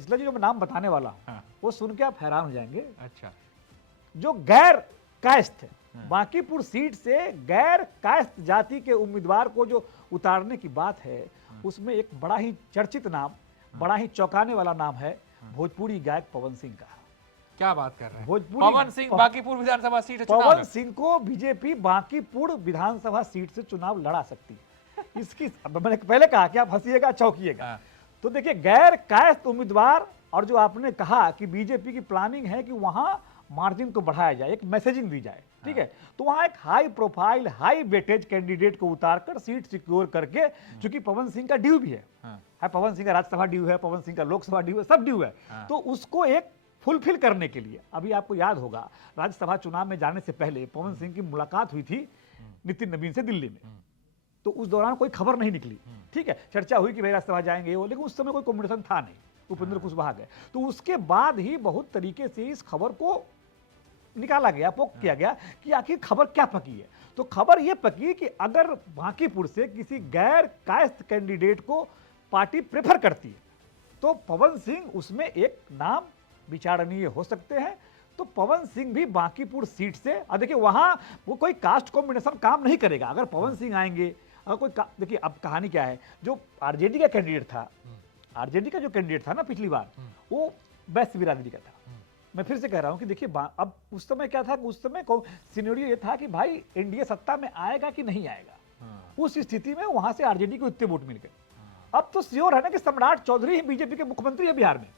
पिछला जो मैं नाम बताने वाला हूँ हाँ। वो सुन के आप हैरान हो जाएंगे। अच्छा। जो गैर कायस्थ है, बांकीपुर सीट से गैर कायस्थ जाति के उम्मीदवार को जो उतारने की बात है, उसमें एक बड़ा ही चर्चित नाम, बड़ा ही चौंकाने वाला नाम है भोजपुरी गायक पवन सिंह का। क्या बात कर रहे हैं? भोजपुरी पवन सिंह बांकीपुर विधानसभा सीट से चुनाव पवन लड़- सिंह को बीजेपी बांकीपुर विधानसभा सीट से चुनाव लड़ा सकती है। इसकी मैंने पहले कहा कि आप हंसिएगा चौंकिएगा। हाँ। तो देखिए, गैर कायस्थ उम्मीदवार, और जो आपने कहा कि बीजेपी की प्लानिंग है कि वहां मार्जिन को बढ़ाया जाए, एक मैसेजिंग दी जाए, ठीक है, तो वहां एक high profile high weightage candidate को उतारकर सीट सिक्योर करके, चूंकि पवन सिंह का ड्यू भी है, पवन सिंह का राज्यसभा ड्यू है, पवन सिंह का लोकसभा ड्यू है, सब ड्यू है, तो उसको एक फुलफिल करने के लिए, अभी आपको याद होगा राज्यसभा चुनाव में जाने से पहले पवन सिंह की मुलाकात हुई थी नितिन नवीन से दिल्ली में, तो उस दौरान कोई खबर नहीं निकली, ठीक है, चर्चा हुई कि भाई राज्यसभा जाएंगे वो, लेकिन उस समय कोई कॉम्बिनेशन था नहीं, उपेंद्र कुशवाहा गए, तो उसके बाद ही बहुत तरीके से इस खबर को निकाला गया, पोक किया गया कि आखिर खबर क्या पकी है। तो खबर यह पकी कि अगर बांकीपुर से किसी गैर कायस्थ कैंडिडेट को पार्टी प्रेफर करती है तो पवन सिंह उसमें एक नाम विचारणीय हो सकते हैं। तो पवन सिंह भी बांकीपुर सीट से, और देखिए वहां वो कोई कास्ट कॉम्बिनेशन काम नहीं करेगा अगर पवन सिंह आएंगे, अगर कोई देखिए अब कहानी क्या है, जो आरजेडी का कैंडिडेट था, आरजेडी का जो कैंडिडेट था ना पिछली बार, वो वैश्य बिरादरी का था। मैं फिर से कह रहा हूं कि देखिए अब उस समय क्या था, उस समय सिनेरियो ये था कि भाई एनडीए सत्ता में आएगा कि नहीं आएगा, उस स्थिति में वहां से आरजेडी को इतने वोट मिल गए। अब तो श्योर है ना कि सम्राट चौधरी ही बीजेपी के मुख्यमंत्री है बिहार में,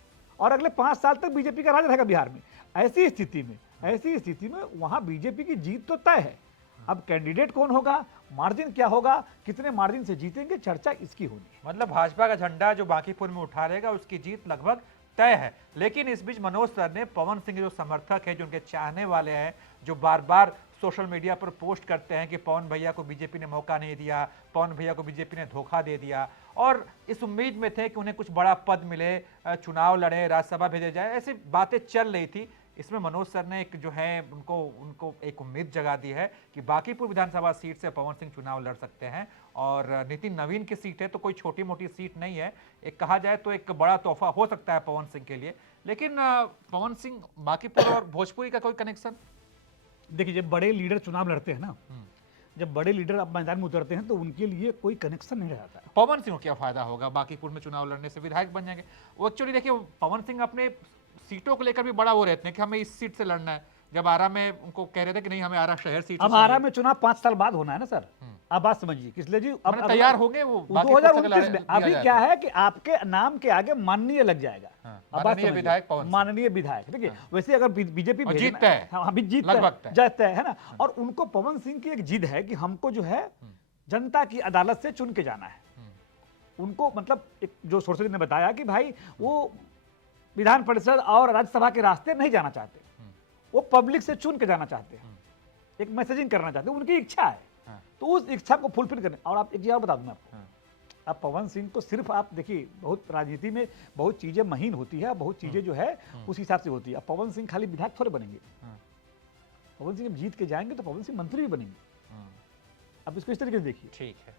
और अगले 5 साल तक बीजेपी का राज रहेगा बिहार में। ऐसी स्थिति में वहां बीजेपी की जीत तो तय है। अब कैंडिडेट कौन होगा, मार्जिन क्या होगा, कितने मार्जिन से जीतेंगे, चर्चा इसकी होनी है। मतलब भाजपा का झंडा जो बांकीपुर में उठा लेगा उसकी जीत लगभग तय है। लेकिन इस बीच मनोज सर ने पवन सिंह के जो समर्थक है, जो उनके चाहने वाले हैं, जो बार बार सोशल मीडिया पर पोस्ट करते हैं कि पवन भैया को बीजेपी ने मौका नहीं दिया, पवन भैया को बीजेपी ने धोखा दे दिया, और इस उम्मीद में थे कि उन्हें कुछ बड़ा पद मिले, चुनाव लड़े, राज्यसभा भेजे जाए, ऐसी बातें चल रही थी। इसमें मनोज सर ने एक जो है उनको एक उम्मीद जगा दी है कि बांकीपुर विधानसभा सीट से पवन सिंह चुनाव लड़ सकते हैं, और नितिन नवीन की सीट है तो कोई छोटी मोटी सीट नहीं है, एक कहा जाए तो एक बड़ा तोहफा हो सकता है पवन सिंह के लिए। लेकिन पवन सिंह बांकीपुर और भोजपुरी का कोई कनेक्शन? देखिए, जब बड़े लीडर चुनाव लड़ते हैं ना, जब बड़े लीडर अब मैदान में उतरते हैं तो उनके लिए कोई कनेक्शन नहीं रहता है। पवन सिंह को क्या फायदा होगा बांकीपुर में चुनाव लड़ने से? विधायक बन जाएंगे वो। एक्चुअली देखिए, पवन सिंह अपने सीटों को लेकर भी बड़ा वो रहते हैं कि हमें इस सीट से लड़ना है। जब आरा में उनको कह रहे थे कि नहीं, हमें आरा शहर सीट, अब आरा में चुनाव 5 साल बाद होना है ना सर, अब बात समझिए किसले जी, अब तैयार हो गए वो 2029 में। अभी क्या है कि आपके नाम के आगे माननीय लग जाएगा, माननीय विधायक पवन सिंह। माननीय विधायक। देखिए वैसे अगर बीजेपी जीतता है, अभी जीतता है ना, और उनको पवन सिंह की एक जिद है कि हमको जो है जनता की अदालत से चुन के जाना है। उनको मतलब एक जो सोर्सेज ने बताया कि भाई वो विधान परिषद और राज्यसभा के रास्ते नहीं जाना चाहते, वो पब्लिक से चुन के जाना चाहते हैं, एक मैसेजिंग करना चाहते हैं, उनकी इच्छा है। तो उस इच्छा को फुलफिल करने, और आप एक चीज और बता दूं मैं आपको, अब पवन सिंह को सिर्फ आप देखिए, बहुत राजनीति में बहुत चीजें महीन होती है, बहुत चीजें जो है उस हिसाब से होती है। अब पवन सिंह खाली विधायक थोड़े बनेंगे, पवन सिंह जब जीत के जाएंगे तो पवन सिंह मंत्री भी बनेंगे। अब इसको इस तरीके से देखिए। ठीक है।